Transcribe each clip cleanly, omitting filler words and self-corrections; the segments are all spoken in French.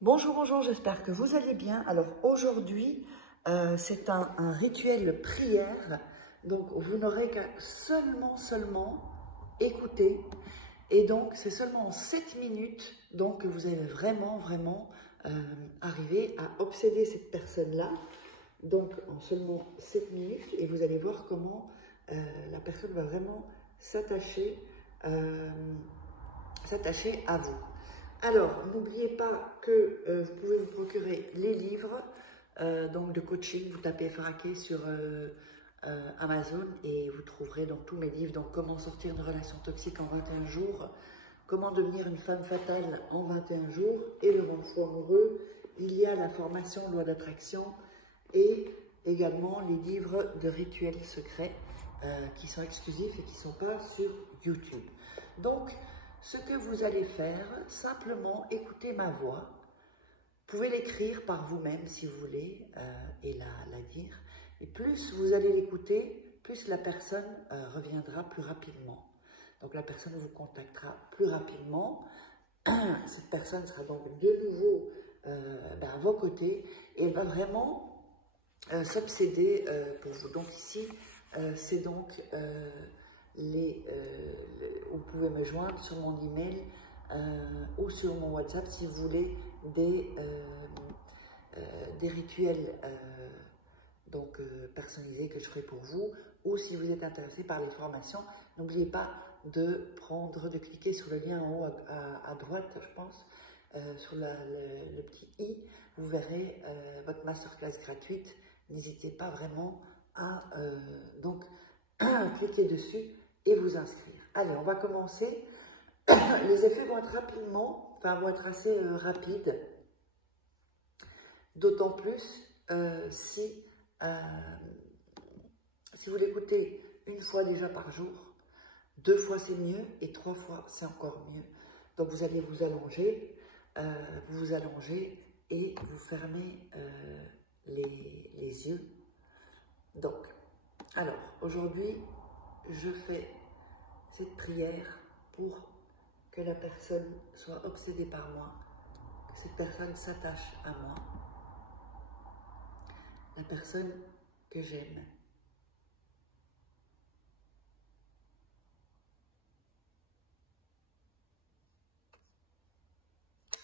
Bonjour, bonjour, j'espère que vous allez bien. Alors aujourd'hui, c'est un rituel prière, donc vous n'aurez qu'à seulement écouter. Et donc c'est seulement en 7 minutes donc, que vous allez vraiment arriver à obséder cette personne-là. Donc en seulement 7 minutes, et vous allez voir comment la personne va vraiment s'attacher à vous. Alors, n'oubliez pas que vous pouvez vous procurer les livres donc de coaching. Vous tapez Fraqué sur Amazon et vous trouverez donc tous mes livres. Donc, comment sortir d'une relation toxique en 21 jours, comment devenir une femme fatale en 21 jours et le monde fou amoureux. Il y a la formation loi d'attraction et également les livres de rituels secrets qui sont exclusifs et qui ne sont pas sur YouTube. Donc, ce que vous allez faire, simplement écoutez ma voix. Vous pouvez l'écrire par vous-même si vous voulez et la dire. Et plus vous allez l'écouter, plus la personne reviendra plus rapidement. Donc la personne vous contactera plus rapidement. Cette personne sera donc de nouveau à vos côtés et elle va vraiment s'obséder pour vous. Donc ici, c'est donc... vous pouvez me joindre sur mon email ou sur mon WhatsApp si vous voulez des rituels personnalisés que je ferai pour vous, ou si vous êtes intéressé par les formations, n'oubliez pas de cliquer sur le lien en haut à droite, je pense, sur le petit i, vous verrez votre masterclass gratuite. N'hésitez pas vraiment à cliquer dessus et vous inscrire. Allez, on va commencer. Les effets vont être vont être assez rapides. D'autant plus si vous l'écoutez une fois déjà par jour, 2 fois c'est mieux et 3 fois c'est encore mieux. Donc vous allez vous allonger et vous fermez les yeux. Donc, alors aujourd'hui, je fais cette prière pour que la personne soit obsédée par moi, que cette personne s'attache à moi, la personne que j'aime.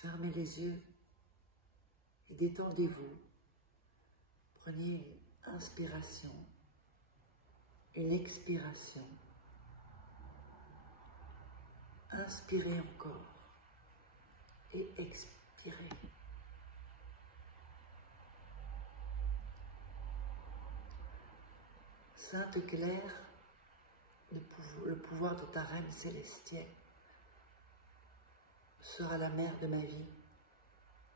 Fermez les yeux et détendez-vous. Prenez une inspiration, une expiration. Inspirez encore et expirez. Sainte Claire, le pouvoir de ta reine célestielle sera la mère de ma vie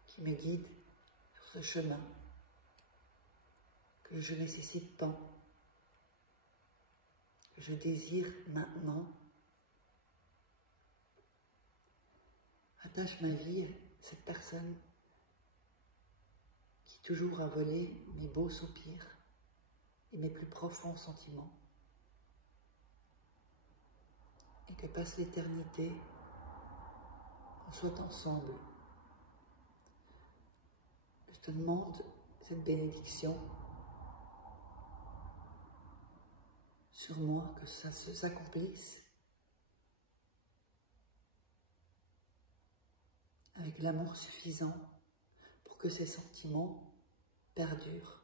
qui me guide sur ce chemin que je nécessite tant, que je désire maintenant. Attache ma vie à cette personne qui toujours a volé mes beaux soupirs et mes plus profonds sentiments. Et que passe l'éternité, qu'on soit ensemble. Je te demande cette bénédiction sur moi, que ça s'accomplisse avec l'amour suffisant pour que ces sentiments perdurent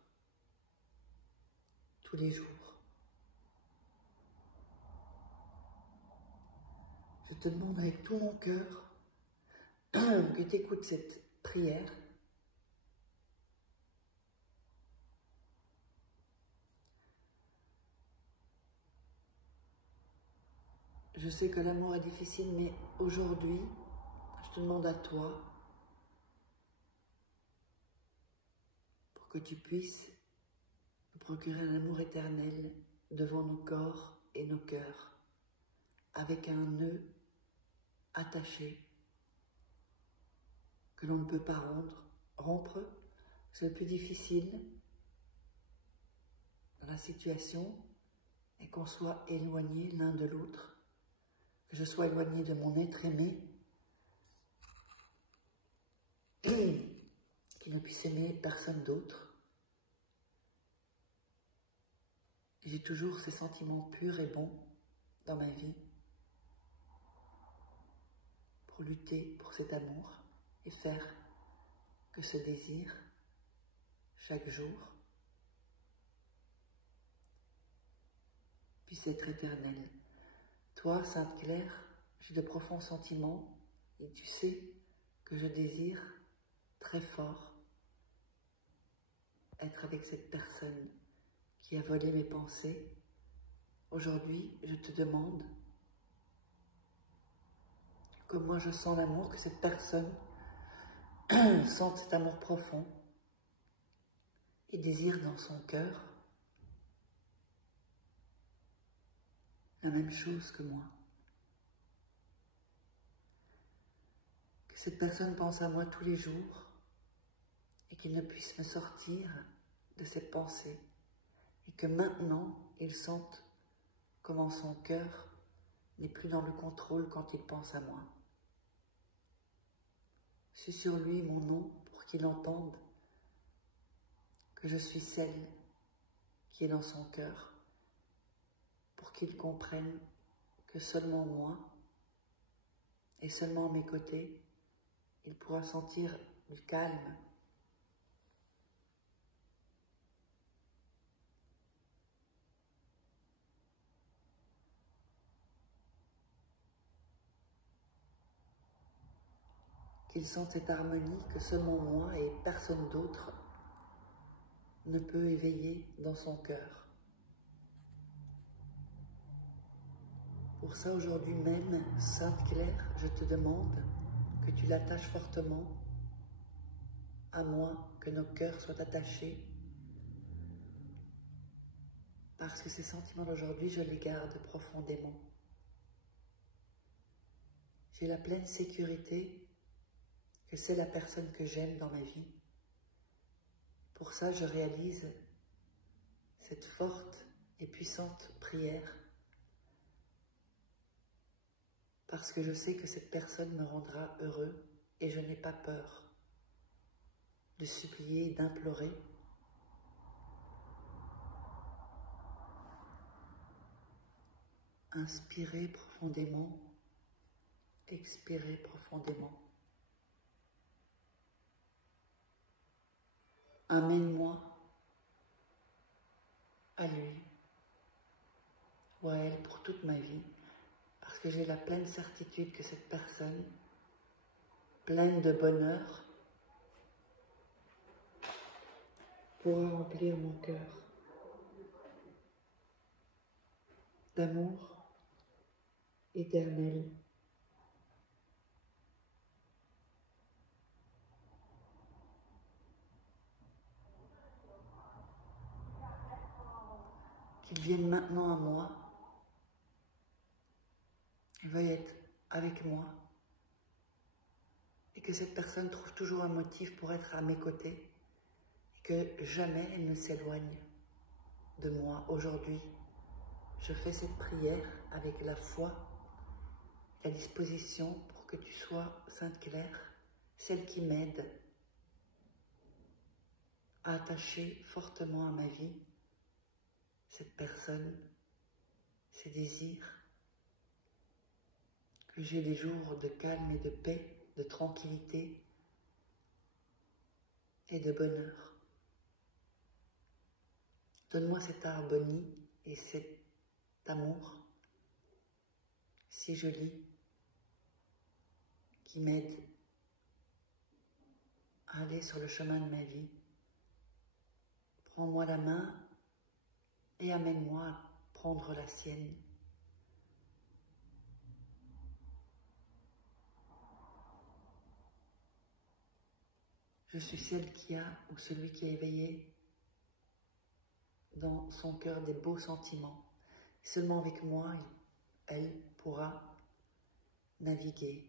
tous les jours. Je te demande avec tout mon cœur que tu écoutes cette prière Je sais que l'amour est difficile, mais aujourd'hui, je te demande à toi pour que tu puisses nous procurer un amour éternel devant nos corps et nos cœurs, avec un nœud attaché que l'on ne peut pas rompre. C'est le plus difficile dans la situation, et qu'on soit éloignés l'un de l'autre, que je sois éloigné de mon être aimé, et puisse aimer personne d'autre. J'ai toujours ces sentiments purs et bons dans ma vie pour lutter pour cet amour et faire que ce désir, chaque jour, puisse être éternel. Toi, Sainte Claire, j'ai de profonds sentiments et tu sais que je désire très fort être avec cette personne qui a volé mes pensées. Aujourd'hui, je te demande que moi je sens l'amour, que cette personne sente cet amour profond et désire dans son cœur la même chose que moi. Que cette personne pense à moi tous les jours et qu'il ne puisse me sortir de cette pensée et que maintenant il sente comment son cœur n'est plus dans le contrôle quand il pense à moi. Je suis sur lui mon nom pour qu'il entende que je suis celle qui est dans son cœur, pour qu'il comprenne que seulement moi et seulement à mes côtés, il pourra sentir du calme. Qu'il sente cette harmonie que seulement moi et personne d'autre ne peut éveiller dans son cœur. Pour ça, aujourd'hui même, Sainte Claire, je te demande que tu l'attaches fortement à moi, que nos cœurs soient attachés, parce que ces sentiments d'aujourd'hui, je les garde profondément. J'ai la pleine sécurité que c'est la personne que j'aime dans ma vie. Pour ça, je réalise cette forte et puissante prière, parce que je sais que cette personne me rendra heureux et je n'ai pas peur de supplier, d'implorer. Inspirez profondément, expirez profondément. Amène-moi à lui ou à elle pour toute ma vie, parce que j'ai la pleine certitude que cette personne, pleine de bonheur, pourra remplir mon cœur d'amour éternel. Qu'il vienne maintenant à moi, qu'il veuille être avec moi, et que cette personne trouve toujours un motif pour être à mes côtés, et que jamais elle ne s'éloigne de moi. Aujourd'hui, je fais cette prière avec la foi, la disposition pour que tu sois, Sainte Claire, celle qui m'aide à attacher fortement à ma vie cette personne, ces désirs, que j'ai des jours de calme et de paix, de tranquillité et de bonheur. Donne-moi cette harmonie et cet amour si joli qui m'aide à aller sur le chemin de ma vie. Prends-moi la main et amène-moi à prendre la sienne. Je suis celle qui a, ou celui qui a éveillé dans son cœur des beaux sentiments. Et seulement avec moi, elle pourra naviguer.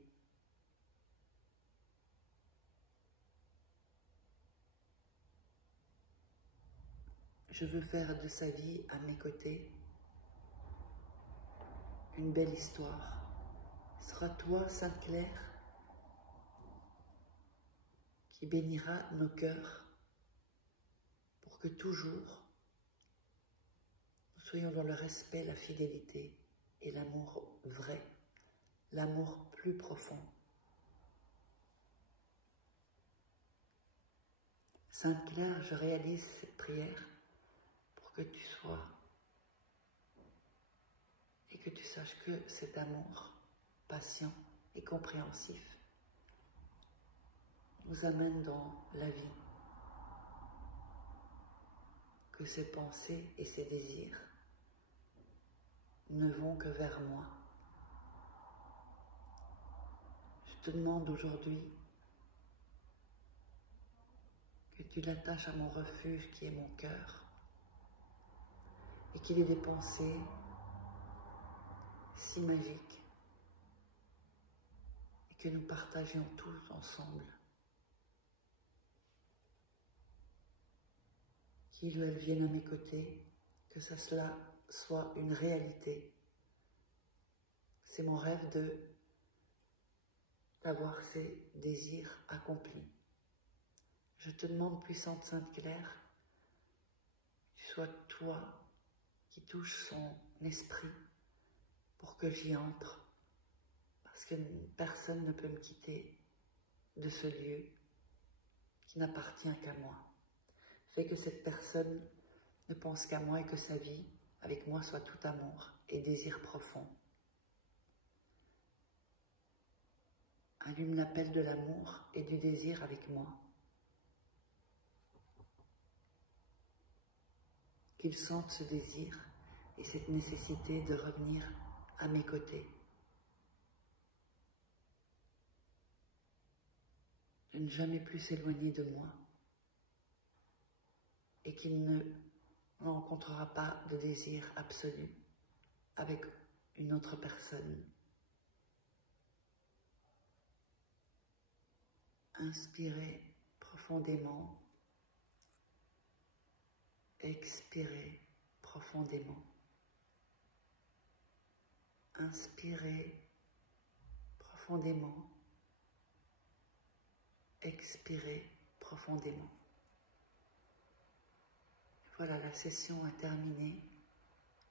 Je veux faire de sa vie à mes côtés une belle histoire. Ce sera toi, Sainte Claire, qui bénira nos cœurs pour que toujours nous soyons dans le respect, la fidélité et l'amour vrai, l'amour plus profond. Sainte Claire, je réalise cette prière pour que tu sois et que tu saches que cet amour patient et compréhensif nous amène dans la vie, que ses pensées et ses désirs ne vont que vers moi. Je te demande aujourd'hui que tu l'attaches à mon refuge qui est mon cœur et qu'il ait des pensées si magiques et que nous partagions tous ensemble. Qu'il ou elle vienne à mes côtés, que cela soit une réalité. C'est mon rêve d'avoir ces désirs accomplis. Je te demande, puissante Sainte Claire, que tu sois toi qui touche son esprit pour que j'y entre, parce que personne ne peut me quitter de ce lieu qui n'appartient qu'à moi. Fais que cette personne ne pense qu'à moi et que sa vie avec moi soit tout amour et désir profond. Allume l'appel de l'amour et du désir avec moi. Qu'il sente ce désir et cette nécessité de revenir à mes côtés. De ne jamais plus s'éloigner de moi. Et qu'il ne rencontrera pas de désir absolu avec une autre personne. Inspirez profondément, expirez profondément. Inspirez profondément, expirez profondément. Voilà, la session est terminée.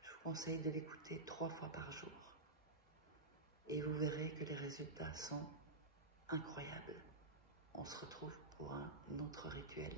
Je vous conseille de l'écouter 3 fois par jour. Et vous verrez que les résultats sont incroyables. On se retrouve pour un autre rituel.